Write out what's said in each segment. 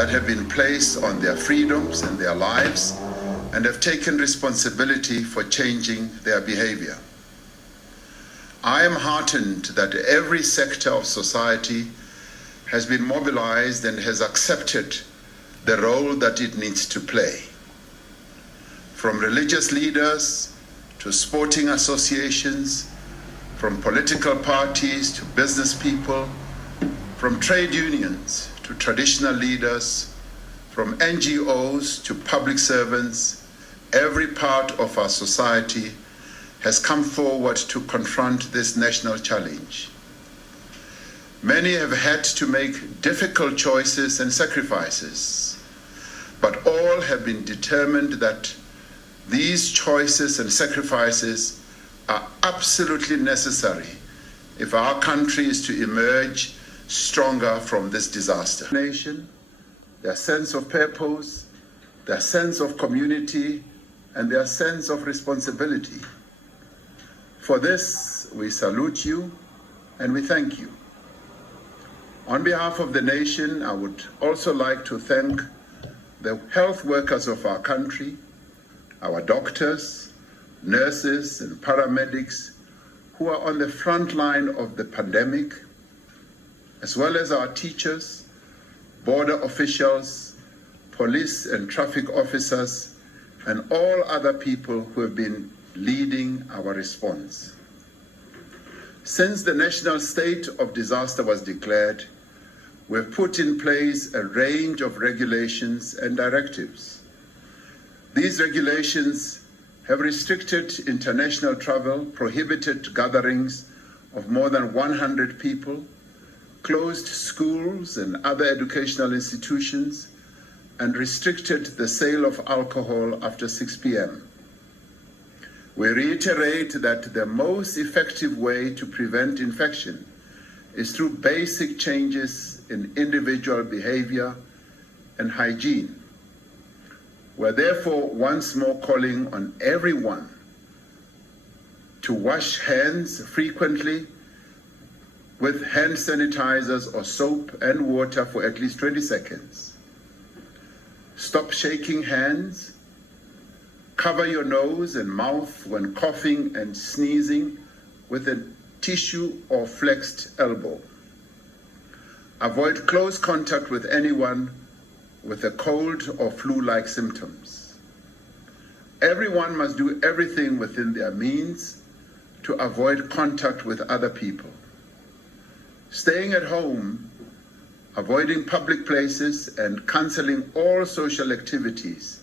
that have been placed on their freedoms and their lives and have taken responsibility for changing their behavior. I am heartened that every sector of society has been mobilized and has accepted the role that it needs to play. From religious leaders to sporting associations, from political parties to business people, from trade unions to traditional leaders, from NGOs to public servants, every part of our society has come forward to confront this national challenge. Many have had to make difficult choices and sacrifices, but all have been determined that these choices and sacrifices are absolutely necessary if our country is to emerge stronger from this disaster. Nation, their sense of purpose, their sense of community, and their sense of responsibility. For this, we salute you and we thank you. On behalf of the nation, I would also like to thank the health workers of our country, our doctors, nurses, and paramedics who are on the front line of the pandemic, as well as our teachers, border officials, police and traffic officers, and all other people who have been leading our response. Since the national state of disaster was declared, we've put in place a range of regulations and directives. These regulations have restricted international travel, prohibited gatherings of more than 100 people, closed schools and other educational institutions, and restricted the sale of alcohol after 6 p.m. We reiterate that the most effective way to prevent infection is through basic changes in individual behavior and hygiene. We're therefore once more calling on everyone to wash hands frequently with hand sanitizers or soap and water for at least 20 seconds. Stop shaking hands. Cover your nose and mouth when coughing and sneezing with a tissue or flexed elbow. Avoid close contact with anyone with a cold or flu-like symptoms. Everyone must do everything within their means to avoid contact with other people. Staying at home, avoiding public places, and canceling all social activities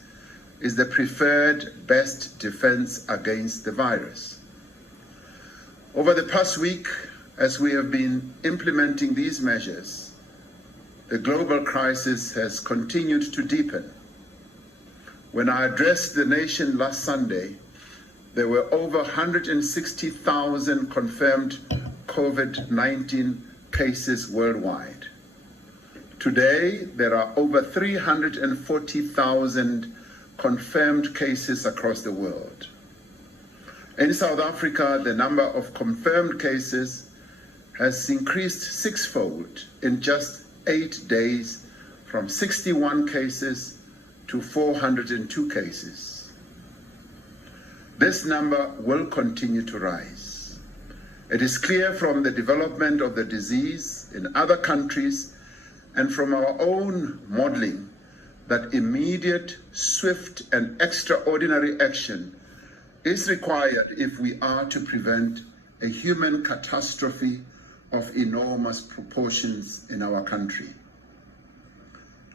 is the preferred best defense against the virus. Over the past week, as we have been implementing these measures, the global crisis has continued to deepen. When I addressed the nation last Sunday, there were over 160,000 confirmed COVID-19 cases worldwide. Today, there are over 340,000 confirmed cases across the world. In South Africa, the number of confirmed cases has increased sixfold in just 8 days, from 61 cases to 402 cases. This number will continue to rise. It is clear from the development of the disease in other countries and from our own modeling that immediate, swift, and extraordinary action is required if we are to prevent a human catastrophe of enormous proportions in our country.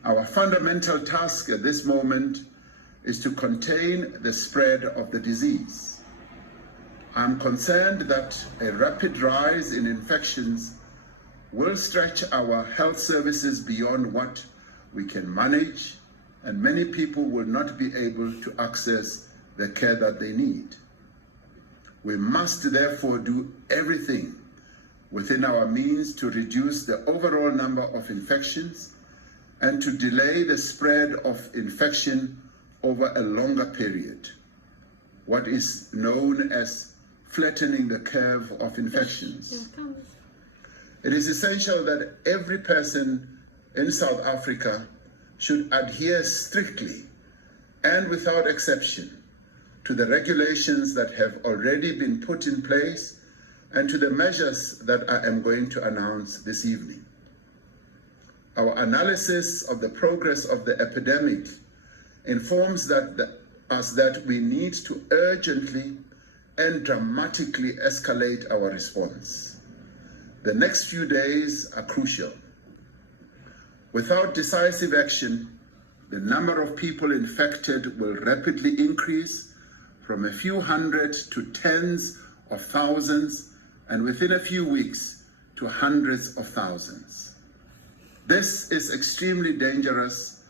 Our fundamental task at this moment is to contain the spread of the disease. I'm concerned that a rapid rise in infections will stretch our health services beyond what we can manage, and many people will not be able to access the care that they need. We must therefore do everything within our means to reduce the overall number of infections and to delay the spread of infection over a longer period, what is known as flattening the curve of infections. It is essential that every person in South Africa should adhere strictly and without exception to the regulations that have already been put in place and to the measures that I am going to announce this evening. Our analysis of the progress of the epidemic informs us that we need to urgently and dramatically escalate our response. The next few days are crucial. Without decisive action, the number of people infected will rapidly increase from a few hundred to tens of thousands, and within a few weeks to hundreds of thousands. This is extremely dangerous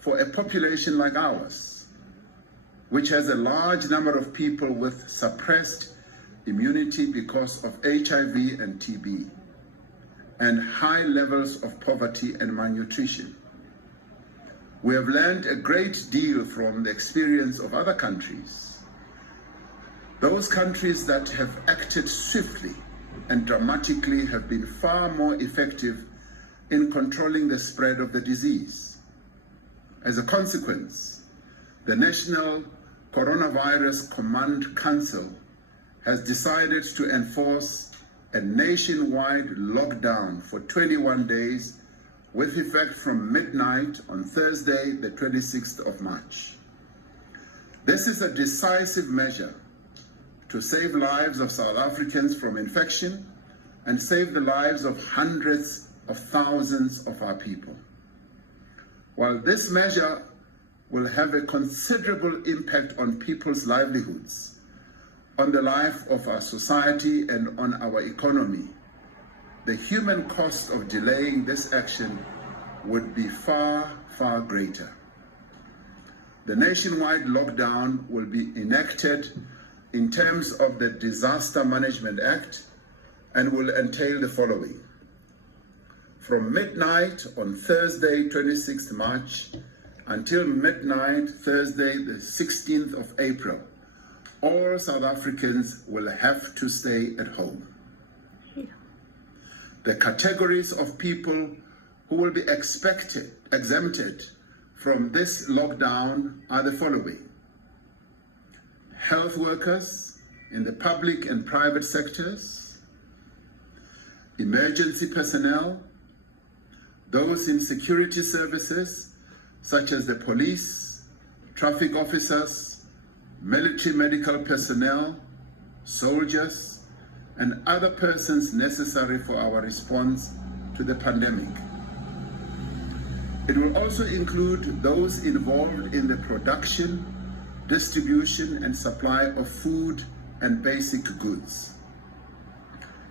for a population like ours, which has a large number of people with suppressed immunity because of HIV and TB, and high levels of poverty and malnutrition. We have learned a great deal from the experience of other countries. Those countries that have acted swiftly and dramatically have been far more effective in controlling the spread of the disease. As a consequence, the National Coronavirus Command Council has decided to enforce a nationwide lockdown for 21 days with effect from midnight on Thursday, the 26th of March. This is a decisive measure to save lives of South Africans from infection and save the lives of hundreds of thousands of our people. While this measure will have a considerable impact on people's livelihoods, on the life of our society and on our economy, the human cost of delaying this action would be far, far greater. The nationwide lockdown will be enacted in terms of the Disaster Management Act and will entail the following. From midnight on Thursday, 26th March, until midnight Thursday, the 16th of April, all South Africans will have to stay at home. The categories of people who will be exempted from this lockdown are the following. Health workers in the public and private sectors, emergency personnel, those in security services such as the police, traffic officers, military medical personnel, soldiers, and other persons necessary for our response to the pandemic. It will also include those involved in the production, distribution, and supply of food and basic goods,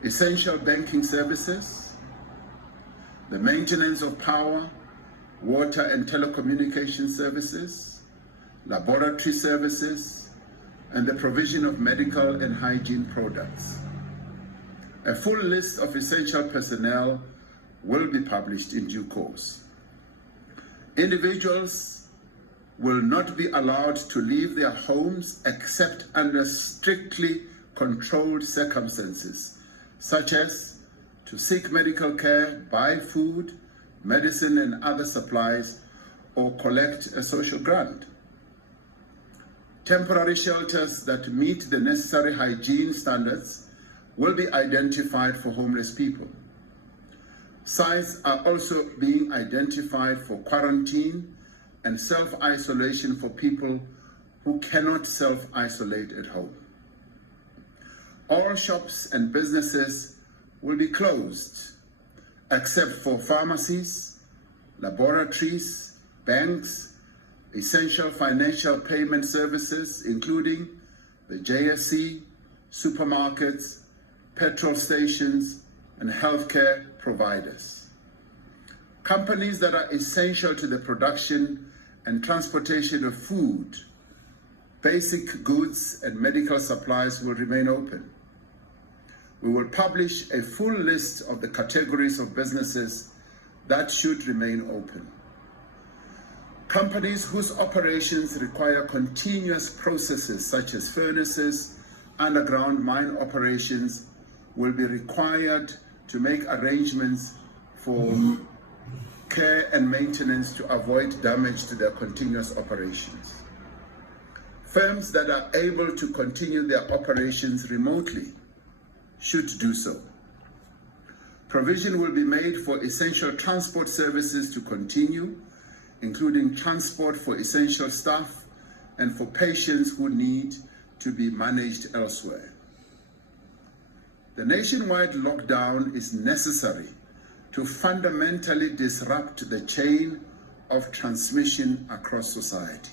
essential banking services, the maintenance of power, water and telecommunication services, laboratory services, and the provision of medical and hygiene products. A full list of essential personnel will be published in due course. Individuals will not be allowed to leave their homes except under strictly controlled circumstances, such as to seek medical care, buy food, medicine and other supplies, or collect a social grant. Temporary shelters that meet the necessary hygiene standards will be identified for homeless people. Sites are also being identified for quarantine and self-isolation for people who cannot self-isolate at home. All shops and businesses will be closed, except for pharmacies, laboratories, banks, essential financial payment services, including the JSE, supermarkets, petrol stations, and healthcare providers. Companies that are essential to the production and transportation of food, basic goods, and medical supplies will remain open. We will publish a full list of the categories of businesses that should remain open. Companies whose operations require continuous processes such as furnaces, underground mine operations will be required to make arrangements for care and maintenance to avoid damage to their continuous operations. Firms that are able to continue their operations remotely should do so. Provision will be made for essential transport services to continue, including transport for essential staff and for patients who need to be managed elsewhere. The nationwide lockdown is necessary to fundamentally disrupt the chain of transmission across society.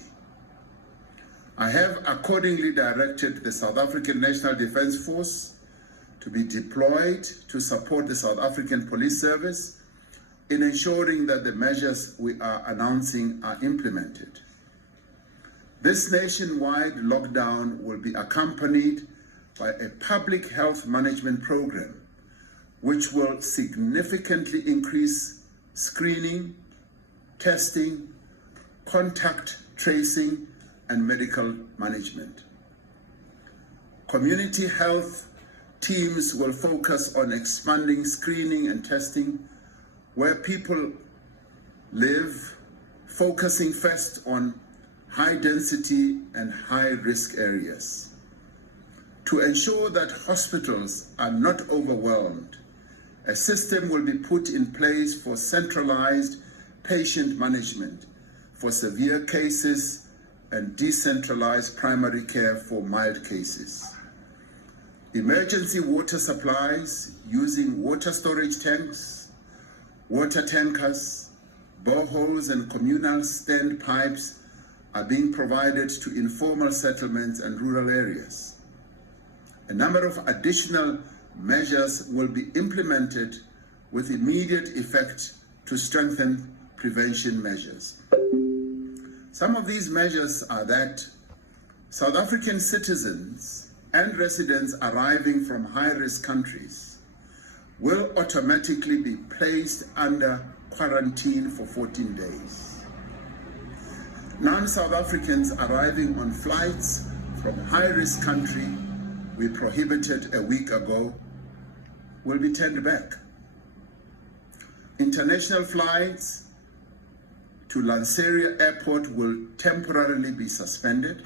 I have accordingly directed the South African National Defence Force to be deployed to support the South African Police Service in ensuring that the measures we are announcing are implemented. This nationwide lockdown will be accompanied by a public health management program which will significantly increase screening, testing, contact tracing, and medical management. Community health teams will focus on expanding screening and testing where people live, focusing first on high density and high risk areas. To ensure that hospitals are not overwhelmed, a system will be put in place for centralized patient management for severe cases and decentralized primary care for mild cases. Emergency water supplies using water storage tanks, water tankers, boreholes, and communal stand pipes are being provided to informal settlements and rural areas. A number of additional measures will be implemented with immediate effect to strengthen prevention measures. Some of these measures are that South African citizens and residents arriving from high-risk countries will automatically be placed under quarantine for 14 days. Non-South Africans arriving on flights from high-risk country we prohibited a week ago will be turned back. International flights to Lanseria Airport will temporarily be suspended.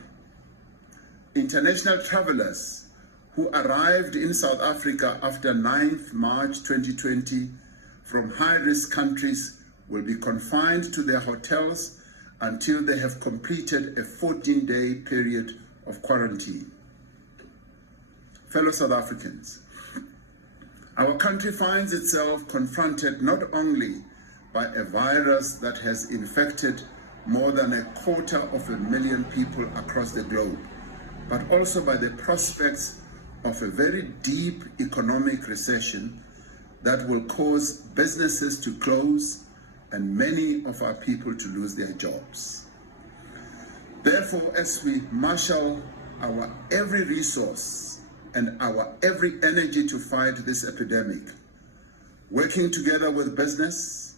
International travelers who arrived in South Africa after 9th March 2020 from high-risk countries will be confined to their hotels until they have completed a 14-day period of quarantine. Fellow South Africans, our country finds itself confronted not only by a virus that has infected more than 250,000 people across the globe, but also by the prospects of a very deep economic recession that will cause businesses to close and many of our people to lose their jobs. Therefore, as we marshal our every resource and our every energy to fight this epidemic, working together with business,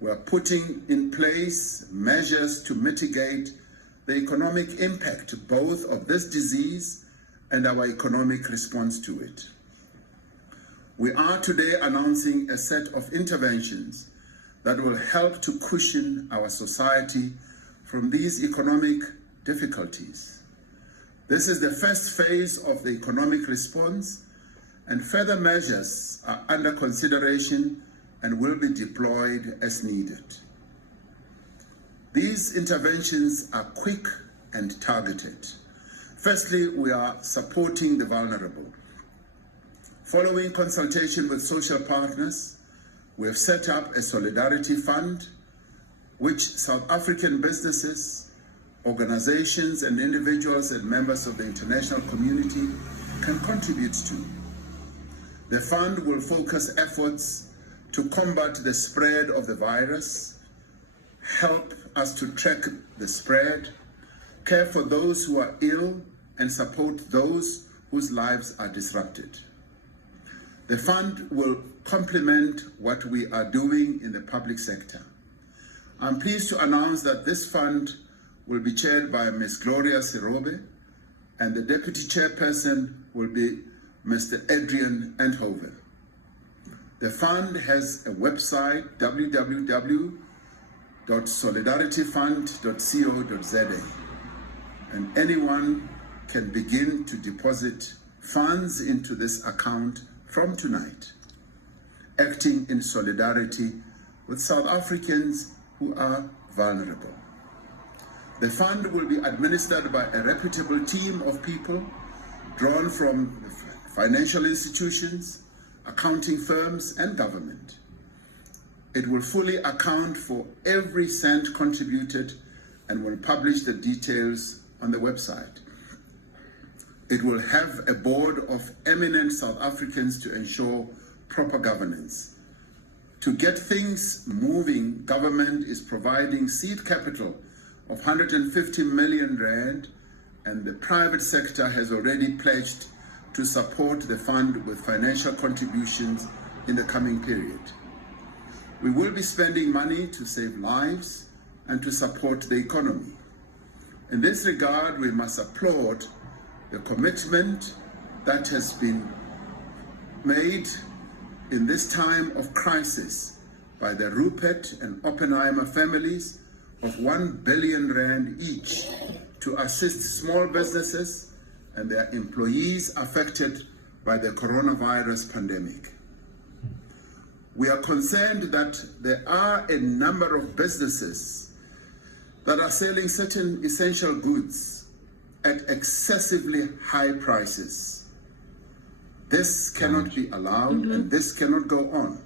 we are putting in place measures to mitigate the economic impact both of this disease and our economic response to it. We are today announcing a set of interventions that will help to cushion our society from these economic difficulties. This is the first phase of the economic response, and further measures are under consideration and will be deployed as needed. These interventions are quick and targeted. Firstly, we are supporting the vulnerable. Following consultation with social partners, we have set up a solidarity fund which South African businesses, organizations and individuals and members of the international community can contribute to. The fund will focus efforts to combat the spread of the virus, help us to track the spread, care for those who are ill, and support those whose lives are disrupted. The fund will complement what we are doing in the public sector. I'm pleased to announce that this fund will be chaired by Ms. Gloria Sirobe, and the deputy chairperson will be Mr. Adrian Enthoven. The fund has a website, www.solidarityfund.co.za, and anyone can begin to deposit funds into this account from tonight, acting in solidarity with South Africans who are vulnerable. The fund will be administered by a reputable team of people drawn from financial institutions, accounting firms, and government. It will fully account for every cent contributed and will publish the details on the website. It will have a board of eminent South Africans to ensure proper governance. To get things moving, government is providing seed capital of 150 million rand, and the private sector has already pledged to support the fund with financial contributions in the coming period. We will be spending money to save lives and to support the economy. In this regard, we must applaud the commitment that has been made in this time of crisis by the Rupert and Oppenheimer families of 1 billion rand each to assist small businesses and their employees affected by the coronavirus pandemic. We are concerned that there are a number of businesses that are selling certain essential goods at excessively high prices. This cannot be allowed, and this cannot go on.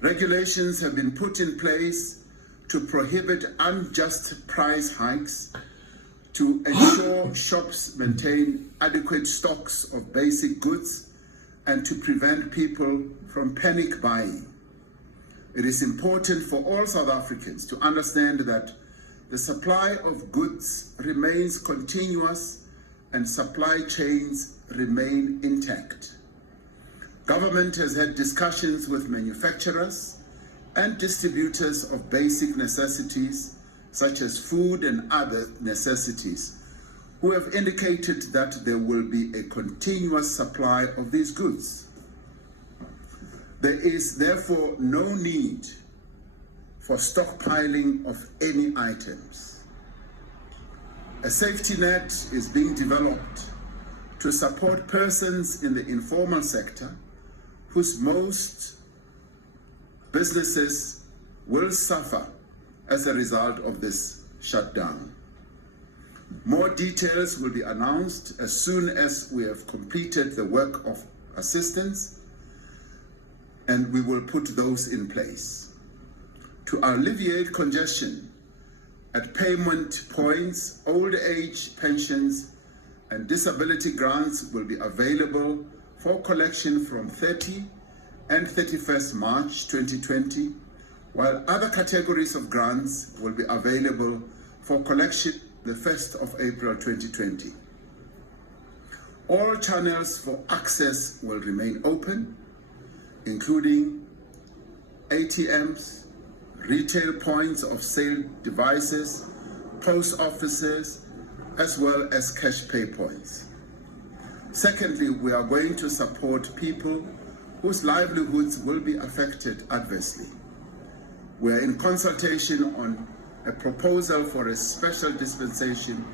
Regulations have been put in place to prohibit unjust price hikes, to ensure shops maintain adequate stocks of basic goods, and to prevent people from panic buying. It is important for all South Africans to understand that the supply of goods remains continuous and supply chains remain intact. Government has had discussions with manufacturers and distributors of basic necessities such as food and other necessities, who have indicated that there will be a continuous supply of these goods. There is therefore no need for stockpiling of any items. A safety net is being developed to support persons in the informal sector whose most businesses will suffer as a result of this shutdown. More details will be announced as soon as we have completed the work of assistance, and we will put those in place. To alleviate congestion at payment points, old age pensions and disability grants will be available for collection from 30 and 31st March 2020, while other categories of grants will be available for collection the 1st of April 2020. All channels for access will remain open, including ATMs, retail points of sale devices, post offices, as well as cash pay points. Secondly, we are going to support people whose livelihoods will be affected adversely. We are in consultation on a proposal for a special dispensation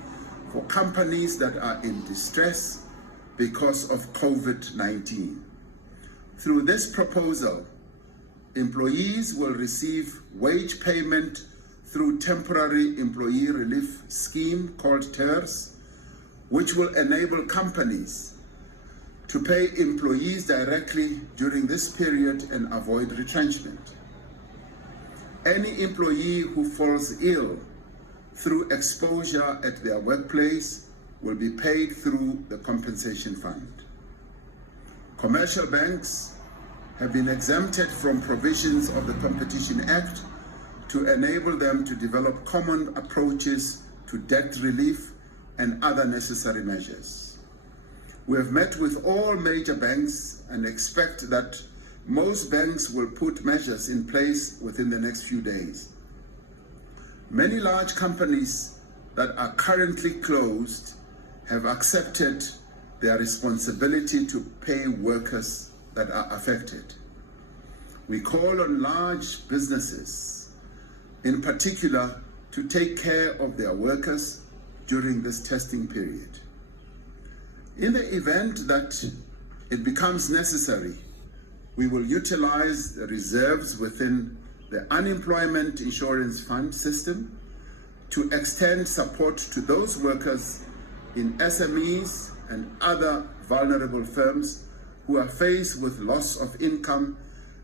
for companies that are in distress because of COVID-19. Through this proposal, employees will receive wage payment through Temporary Employee Relief Scheme called TERS, which will enable companies to pay employees directly during this period and avoid retrenchment. Any employee who falls ill through exposure at their workplace will be paid through the compensation fund. Commercial banks have been exempted from provisions of the Competition Act to enable them to develop common approaches to debt relief and other necessary measures. We have met with all major banks and expect that most banks will put measures in place within the next few days. Many large companies that are currently closed have accepted their responsibility to pay workers that are affected. We call on large businesses, in particular, to take care of their workers during this testing period. In the event that it becomes necessary, we will utilize the reserves within the Unemployment Insurance Fund system to extend support to those workers in SMEs and other vulnerable firms who are faced with loss of income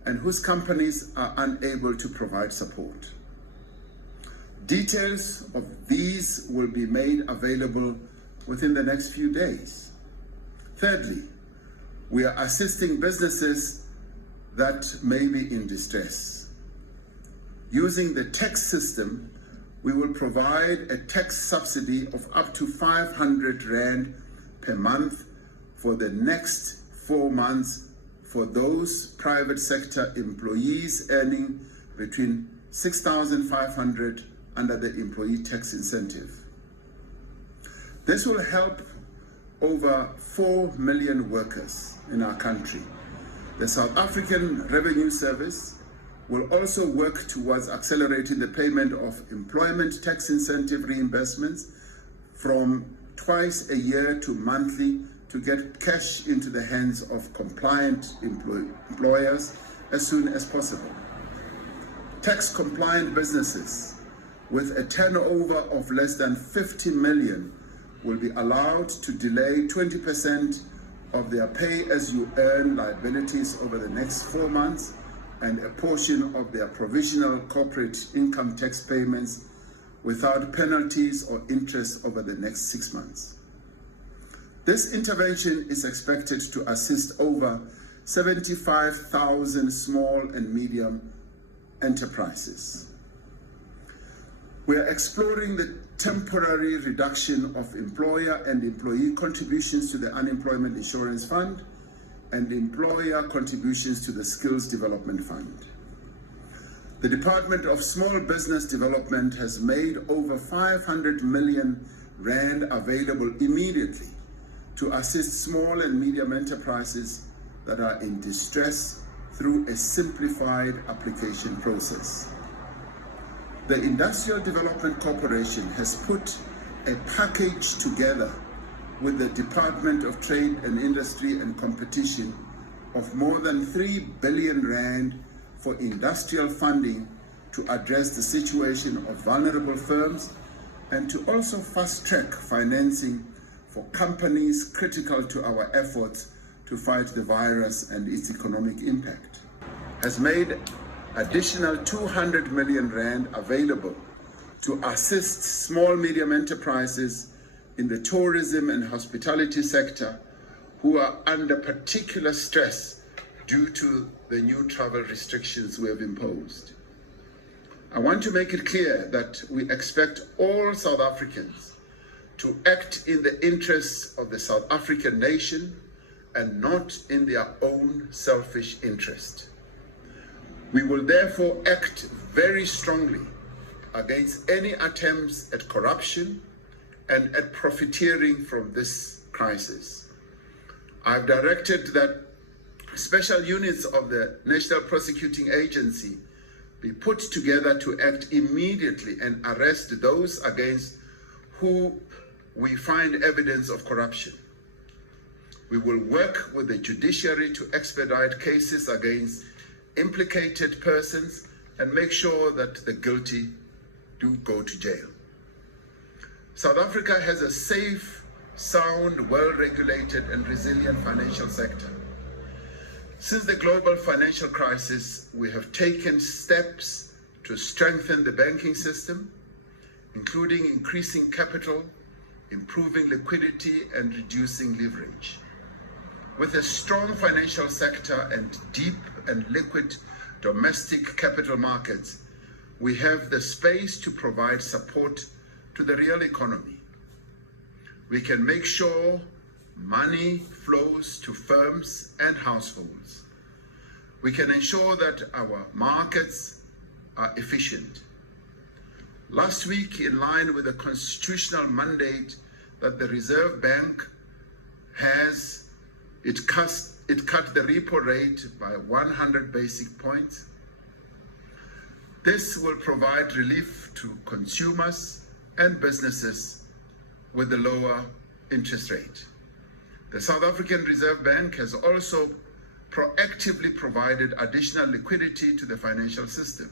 and whose companies are unable to provide support. Details of these will be made available within the next few days. Thirdly, we are assisting businesses that may be in distress. Using the tax system, we will provide a tax subsidy of up to 500 Rand per month for the next 4 months for those private sector employees earning between 6,500 under the employee tax incentive. This will help over 4 million workers in our country. The South African Revenue Service will also work towards accelerating the payment of employment tax incentive reimbursements from twice a year to monthly to get cash into the hands of compliant employers as soon as possible. Tax compliant businesses with a turnover of less than 50 million will be allowed to delay 20% of their pay-as-you-earn liabilities over the next 4 months and a portion of their provisional corporate income tax payments without penalties or interest over the next 6 months. This intervention is expected to assist over 75,000 small and medium enterprises. We are exploring the temporary reduction of employer and employee contributions to the Unemployment Insurance Fund and employer contributions to the Skills Development Fund. The Department of Small Business Development has made over 500 million Rand available immediately to assist small and medium enterprises that are in distress through a simplified application process. The Industrial Development Corporation has put a package together with the Department of Trade and Industry and Competition of more than 3 billion Rand for industrial funding to address the situation of vulnerable firms and to also fast-track financing for companies critical to our efforts to fight the virus and its economic impact. Has made additional 200 million Rand available to assist small medium enterprises in the tourism and hospitality sector who are under particular stress due to the new travel restrictions we have imposed. I want to make it clear that we expect all South Africans to act in the interests of the South African nation and not in their own selfish interest. We will therefore act very strongly against any attempts at corruption and at profiteering from this crisis. I've directed that special units of the National Prosecuting Agency be put together to act immediately and arrest those against who we find evidence of corruption. We will work with the judiciary to expedite cases against implicated persons and make sure that the guilty do go to jail. South Africa has a safe, sound, well-regulated and resilient financial sector. Since the global financial crisis, we have taken steps to strengthen the banking system, including increasing capital, improving liquidity and reducing leverage. With a strong financial sector and deep and liquid domestic capital markets, we have the space to provide support to the real economy. We can make sure money flows to firms and households. We can ensure that our markets are efficient. Last week, in line with the constitutional mandate that the Reserve Bank has, it cast it cut the repo rate by 100 basic points. This will provide relief to consumers and businesses with the lower interest rate. The South African Reserve Bank has also proactively provided additional liquidity to the financial system.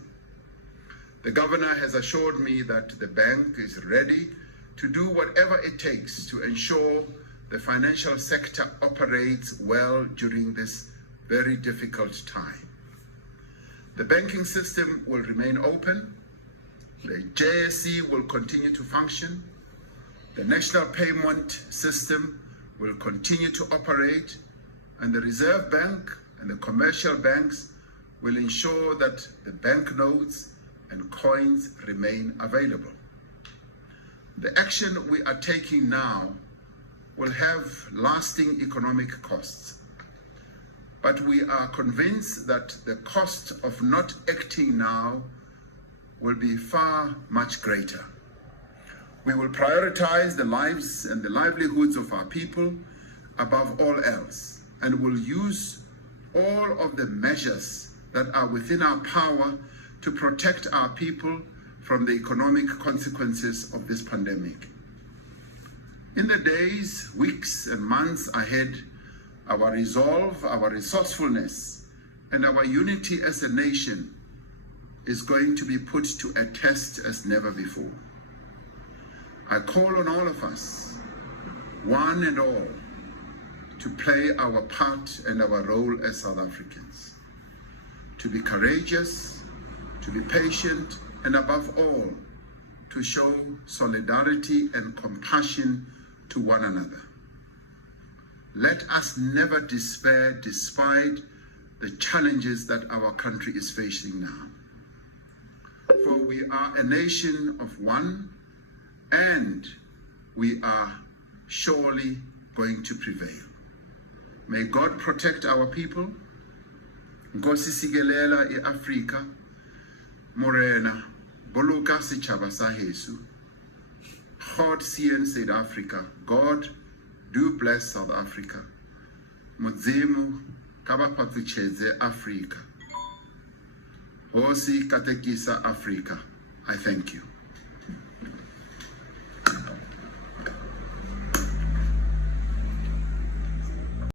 The governor has assured me that the bank is ready to do whatever it takes to ensure the financial sector operates well during this very difficult time. The banking system will remain open. The JSE will continue to function. The national payment system will continue to operate, and the Reserve Bank and the commercial banks will ensure that the banknotes and coins remain available. The action we are taking now will have lasting economic costs, but we are convinced that the cost of not acting now will be far much greater. We will prioritize the lives and the livelihoods of our people above all else, and will use all of the measures that are within our power to protect our people from the economic consequences of this pandemic. In the days, weeks, and months ahead, our resolve, our resourcefulness, and our unity as a nation is going to be put to a test as never before. I call on all of us, one and all, to play our part and our role as South Africans, to be courageous, to be patient, and above all, to show solidarity and compassion to one another. Let us never despair despite the challenges that our country is facing now. For we are a nation of one, and we are surely going to prevail. May God protect our people. Nkosi sikelela e-Afrika, Morena, boloka setjhaba sa heso. God CN South Africa. God, do bless South Africa. Modimo ka ba phatsetjhetse Africa. Hosi katekisa Africa. I thank you.